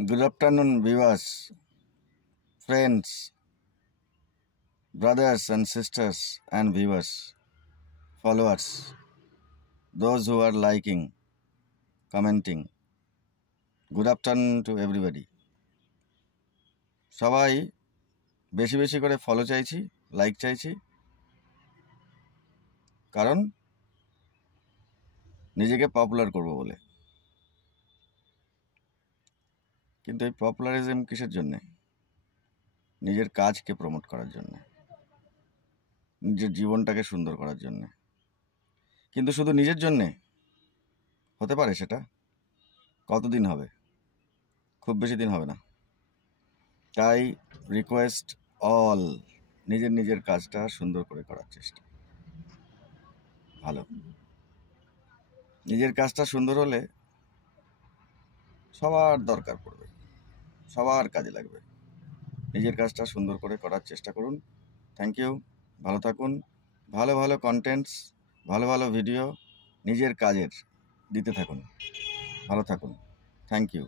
Good afternoon, viewers, friends, brothers and sisters, and viewers, followers, those who are liking, commenting. Good afternoon to everybody. সবাই বেশি বেশি করে follow চাইছি, like চাইছি, কারণ নিজেকে পপুলার করব বলে। কিন্তু এই পপুলারিজম কিসের জন্যে? নিজের কাজকে প্রমোট করার জন্যে, নিজের জীবনটাকে সুন্দর করার জন্যে। কিন্তু শুধু নিজের জন্যে হতে পারে সেটা? কতদিন হবে? খুব বেশি দিন হবে না। তাই রিকোয়েস্ট অল, নিজের কাজটা সুন্দর করে করার চেষ্টা ভালো। নিজের কাজটা সুন্দর হলে সবার দরকার পড়বে, সবার কাজে লাগবে। নিজের কাজটা সুন্দর করে করার চেষ্টা করুন। Thank you. ভালো থাকুন। ভালো ভালো কন্টেন্টস, ভালো ভালো ভিডিও নিজের কাজের দিতে থাকুন। ভালো থাকুন। Thank you.